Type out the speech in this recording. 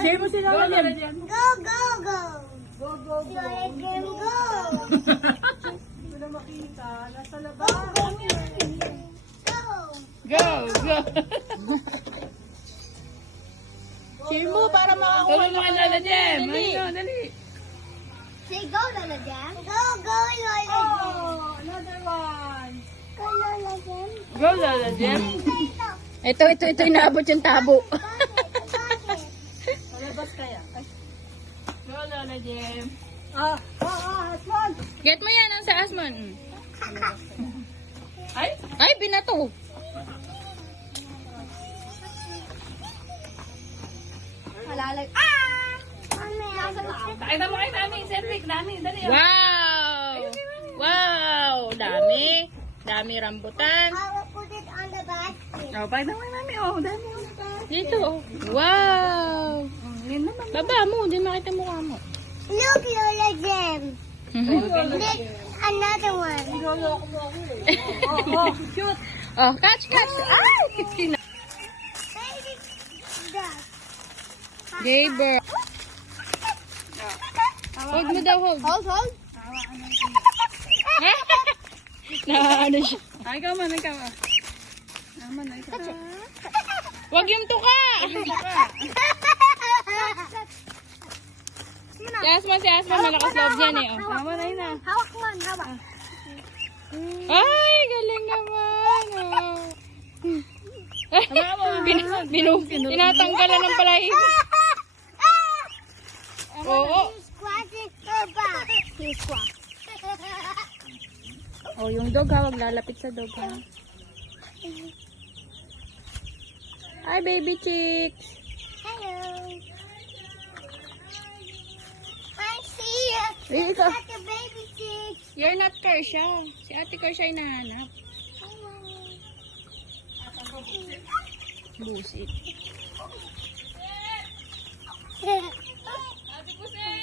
Share mo sila. Go, Lola Jem. Go, go, go. Go, go, go. Lola Jem, go. Hindi ko na makita. Nasa labas. Go. Go, go. Share mo para makakuha Tulong mo kay Lola Jem. Dali. Ayun, dali. Say go, Lola Jem. Go, go, Lola Jem. Oh, another one. Go, Lola Jem. Go, Lola Jem. Ito. Ito, inaabot yung tabo. Bakit? Malabas kaya. Ay. Go, Lola Jem. Aswan. Get mo yan, ang sa Asman. Ay, binato. Malalag. Pakita mo kay Mami, Cedric, dami, dali. Wow! Wow! Dami. Dami rambutan. I will put it on the basket. Oh, pakita mo kay Mami, oh, dami. Dito, oh. Wow! Yan naman. Baba mo, di makita mukha mo. Look, Lola Jem. Look, another one. Oh, cute. Oh, catch. Ay! Baby duck. Gaber. Hold mo daw, hold. Hold. Ano siya? Ay, ikaw man. Naman, ikaw. Wag yung tuka! Si Asma, malakas loob yan eh. Oh. Naman, ay na. Hawak man, hawak. Ay, galing naman. Oh. Tinatanggalan ng balahibo. Oo. Squash it or back. You squash. Oh, yung dog ha, wag lalapit sa dog ha. Hi, baby chicks. Hello. I see you. Eh, ikaw. Like a baby chick. You're not Kersha. Si Ate Kersha ay nahanap. Busit. Ate Pusit!